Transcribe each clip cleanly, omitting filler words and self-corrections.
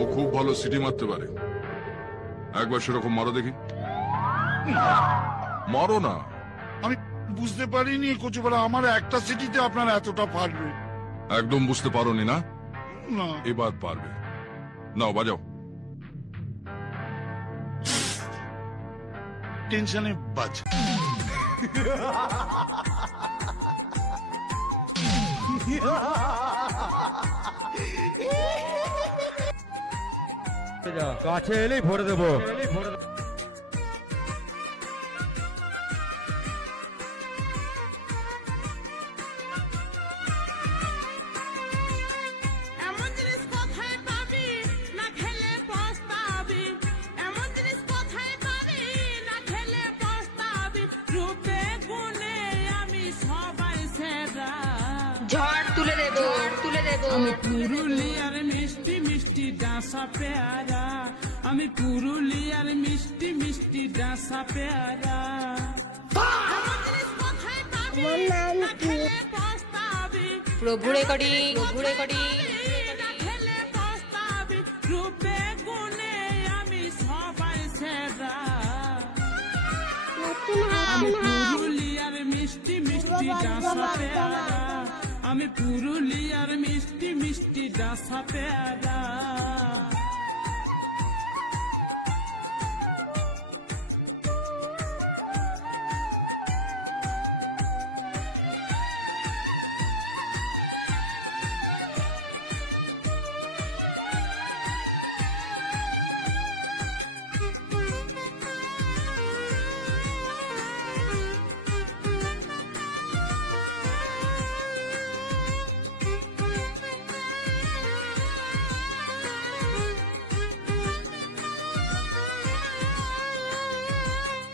ও খুব ভালো সিটি মারতে পারে, একবার সেরকম মারো দেখি। মারো না। আমি বুঝতে পারিনি কচুপাড়া আমার একটা সিটিতে আপনার এতটা পারবে। একদম বুঝতে পারোনি না? না এবার পারবে। নাও বাজাও। টেনশনে বাজ। কাছে এলেই ভরে দেবো। এমন জিনিস কোথায় পাবি না খেলে পস্তাবি, এমন জিনিস কোথায় পাবি না খেলে পস্তাবি, রূপে গুণে আমি সবাই সেরা। ঝড় তুলে দেবো, তুলে দেবো। আমি পুরুলিয়ার মিষ্টি মিষ্টি ডাঁসা পেয়ারা, আমি পুরুলিয়ার মিষ্টি মিষ্টি ডাঁসা পেয়ারা। এমন জিনিস কোথায় পাবি না খেলে পস্তাবি, প্রভু রেকর্ডিং, প্রভু রেকর্ডিং। না খেলে পস্তাবি, রূপে গুণে আমি সবাই সেরা। আমি পুরুলিয়ার মিষ্টি মিষ্টি ডাঁসা পেয়ারা, আমি পুরুলিয়ার মিষ্টি মিষ্টি ডাঁসা পেয়ারা।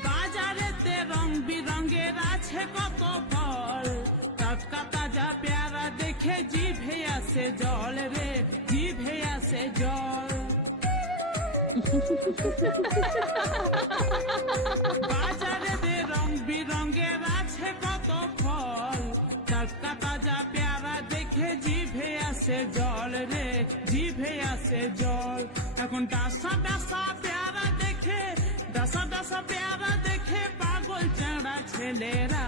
বাজারেতে রং বিরঙের আছে কত ফল, টাটকা তাজা পেয়ারা দেখে জিভে আসে জল রে, জিভে আসে জল। বাজারেতে রং বিরঙের আছে কত ফল, টাটকা তাজা পেয়ারা দেখে জিভে আসে জল রে, জিভে আসে জল। এখন ডাসা ডাসা পেয়ারা দেখে, ডাসা ডাসা পেয়ারা দেখে পাগল চাঁড়া ছেলেরা।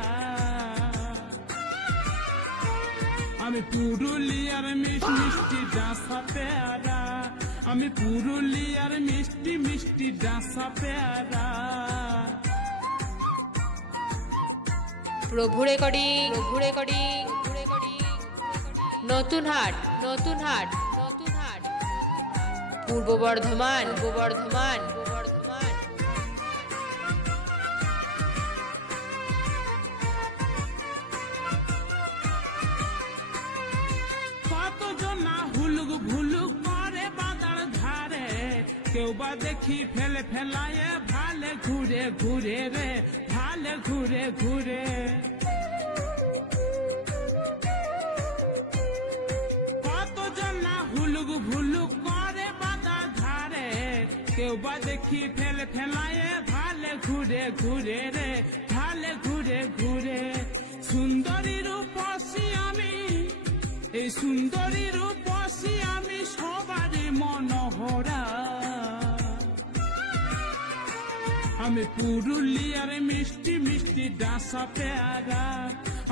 আমি পুরুলিয়ার মিষ্টি মিষ্টি ডাঁসা পেয়ারা, আমি পুরুলিয়ার মিষ্টি মিষ্টি ডাঁসা পেয়ারা। প্রভু রেকর্ডিং, প্রভু রেকর্ডিং, প্রভু রেকর্ডিং। নতুন হাট, নতুন হাট, নতুন হাট। পূর্ব বর্ধমান, পূর্ব বর্ধমান, পূর্ব বর্ধমান। কতজন না হুলুক ভুলুক করে বাদার ধারে, কেউ বা দেখি ফেলে ফেলায় ভালে ঘুরে ঘুরে রে, ভালে ঘুরে ঘুরে। কতজন না হুলুক ভুলুক করে বাদার ধারে, কেউ বা দেখি ফেলে ফেলায় ভালে ঘুরে ঘুরে রে, ভালে ঘুরে ঘুরে। সুন্দরী রূপসী আমি, এই সুন্দরী রূপসী আমি সবারই মনোহরা। আমি পুরুলিয়ার মিষ্টি মিষ্টি ডাঁসা পেয়ারা,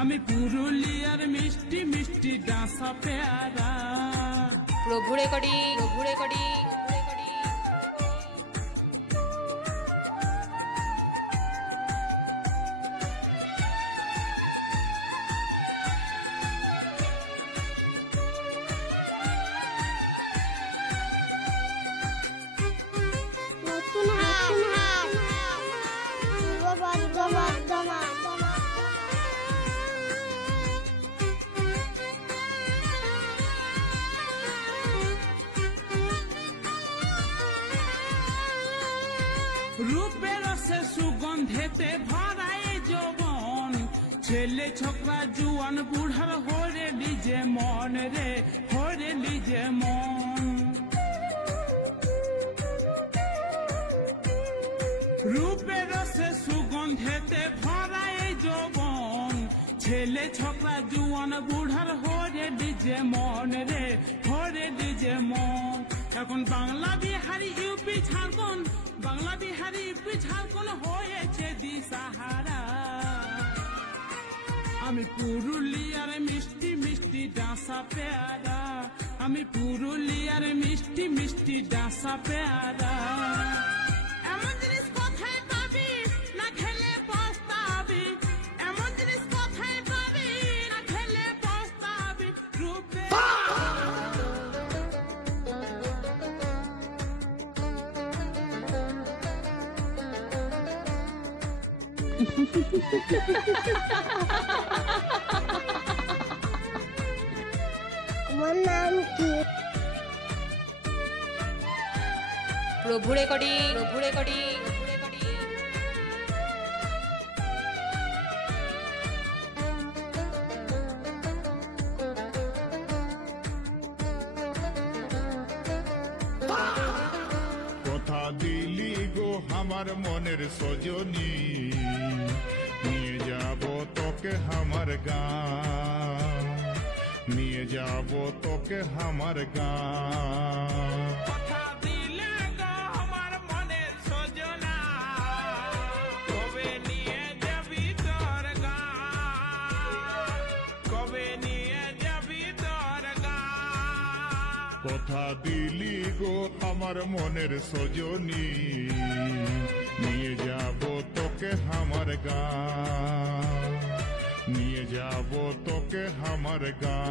আমি পুরুলিয়ার মিষ্টি মিষ্টি ডাঁসা পেয়ারা। প্রভু রেকর্ডিং, প্রভু রেকর্ডিং, প্রভু রেকর্ডিং। নতুন হাট, পূর্ব বর্ধমান। রূপের রসে সুগন্ধেতে ভরায় যৌবন, ছেলে ছোকরা জুয়ান বুড়ার হরে নিজে মন রে, হরে নিজে মন। রূপের রসে সুগন্ধেতে ভরায় যৌবন, ছেলে ছোকরা জুয়ান বুড়ার হরে নিজে মন রে, হরে নিজে মন। এখন বাংলা বিহারি ইউপি ঝাড়খণ্ড, বাংলা বিহারি ইউপি ঝাড়খণ্ড হয়েছে দিশাহারা। আমি পুরুলিয়ার মিষ্টি মিষ্টি ডাঁসা পেয়ারা, আমি পুরুলিয়ার মিষ্টি মিষ্টি ডাঁসা পেয়ারা। এমন জিনিস কোথায় পাবি না খেলে পস্তাবি, এমন জিনিস কোথায় পাবি না খেলে পস্তাবি। রূপে তোমার নাম কি? প্রভু রেকর্ডিং, প্রভু রেকর্ডিং, প্রভু রেকর্ডিং। কথা দিলি গো আমার মনের সজনী, নিয়ে যাব তোকে আমার গাঁ, নিয়ে যাব তোকে আমার গাঁ। কথা দিলে গো আমার মনের সজনা, কবে নিয়ে যাবি তোর গাঁ, কবে নিয়ে যাবি তোর গাঁ। কথা দিলি গো আমার মনের সজনী, নিয়ে যাব তোকে আমার গাঁ, নিয়ে যাব তোকে আমার গাঁ।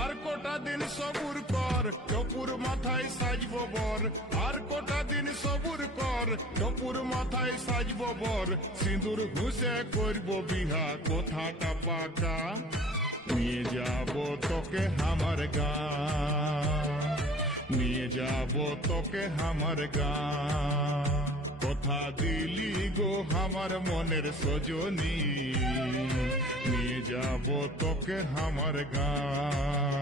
আর কটা দিন সবুর কর, টপুর মাথায় সাজব বর, আর কটা দিন সবুর কর, টপুর মাথায় সাজব বর, সিঁদুর ঘুষে করব বিহা, কথাটা পাকা। নিয়ে যাব তোকে আমার গাঁ, নিয়ে যাব তোকে আমার গাঁ। কথা দিলি গো আমার মনের সজনী, নিয়ে যাব তোকে আমার গাঁ,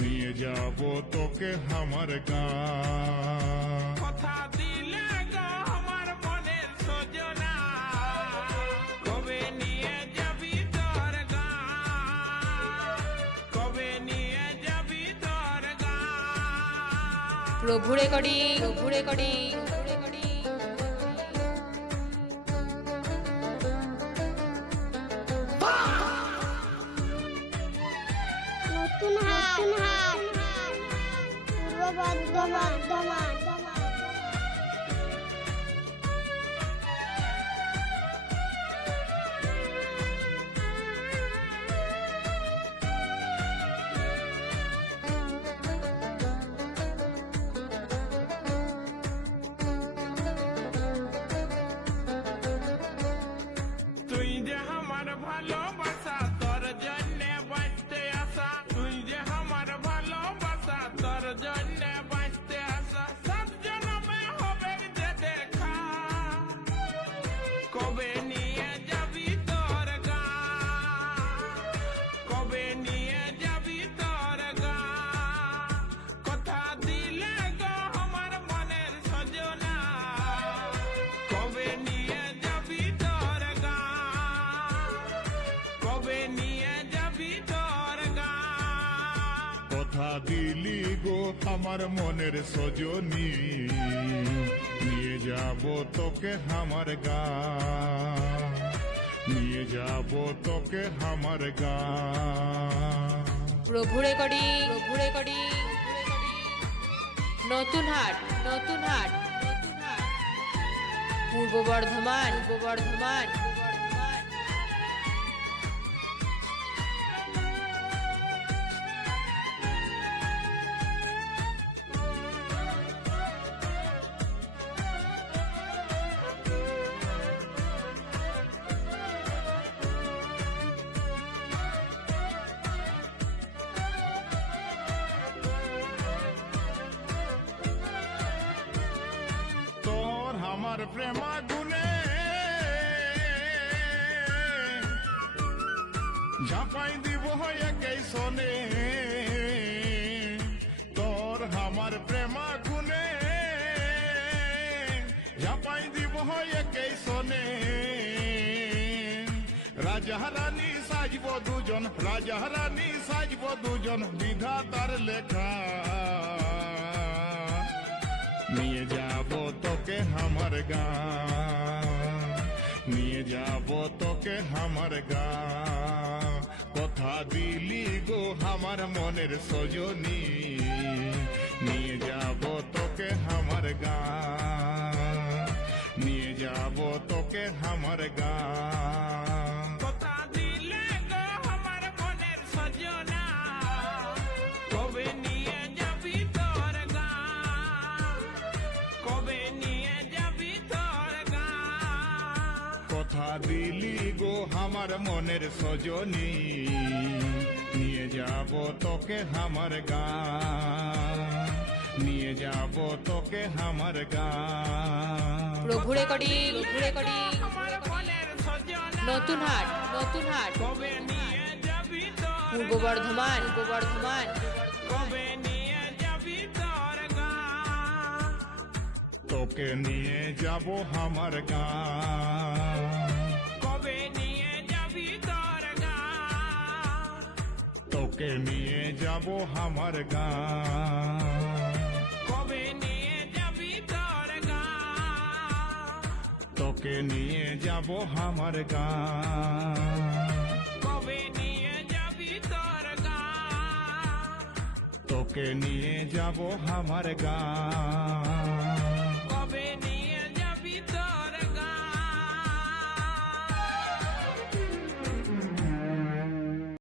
নিয়ে যাব তোকে আমার গাঁ। কথা দিলে গো আমার মনের সজনা, কবে নিয়ে যাবি তোর গাঁ, কবে নিয়ে যাবি তোর গাঁ। প্রভু রেকর্ডিং, প্রভু রেকর্ডিং, প্রভু রেকর্ডিং। নতুন হাট, পূর্ব বর্ধমান। তুই যে আমার ভালোবাসা, তোর জন্যে বাঁচতে আসা, তুই যে আমার ভালোবাসা, তোর জন্যে বাঁচতে আসা। সব জন্মে হবে যে দেখা, কবে নিয়ে যাবি তোর গাঁ, কবে নিয়ে যাবি তোর গাঁ। কথা দিলে গো আমার মনের সজনা, কবে নিয়ে যাবি তোর গাঁ, কবে নিয়ে যাবি তোর গাঁ। কথা দিলি গো আমার মনের সজনী, নিয়ে যাব তোকে আমার গাঁ, নিয়ে যাব তোকে আমার গাঁ। প্রভু রেকর্ডিং, প্রভু রেকর্ডিং, প্রভু রেকর্ডিং। নতুন হাট, নতুন হাট, নতুন হাট। পূর্ব বর্ধমান, পূর্ব বর্ধমান, পূর্ব বর্ধমান। আমার প্রেমা গুনে ঝাঁপাই দিব একেই সনে তোর আমার প্রেমা গুনে ঝাঁপাই দিব একেই সনে রাজা রানী সাজব দুজন রাজা রানী সাজব দুজন বিধাতার লেখা নিয়ে যাব তোকে আমার গাঁ নিয়ে যাব তোকে আমার গাঁ কথা দিলি গো আমার মনের সজনী নিয়ে যাব তোকে আমার গাঁ নিয়ে যাব তোকে আমার গাঁ কথা দিলে গো আমার মনের সজনা কবে নিয়ে যাবি তোর গাঁ কবে নিয়ে যাবি তোর গাঁ কথা দিলি গো আমার মনের সজনী নিয়ে যাব তোকে আমার গাঁ নিয়ে যাব তোকে আমার গাঁ প্রভু রেকর্ডিং আমার মনের সজনা নতুন হাট কবে নিয়ে যাবি তোর পূর্ব বর্ধমান কবে নিয়ে যাবি তোর গাঁ তোকে নিয়ে যাব আমার গাঁ কবে নিয়ে যাবি তোর গাঁ তোকে নিয়ে যাব আমার গাঁ কবে নিয়ে যাবি তোর গাঁ তোকে নিয়ে যাব আমার গাঁ কবে নিয়ে যাবি তোর গাঁ তোকে নিয়ে যাব আমার গাঁ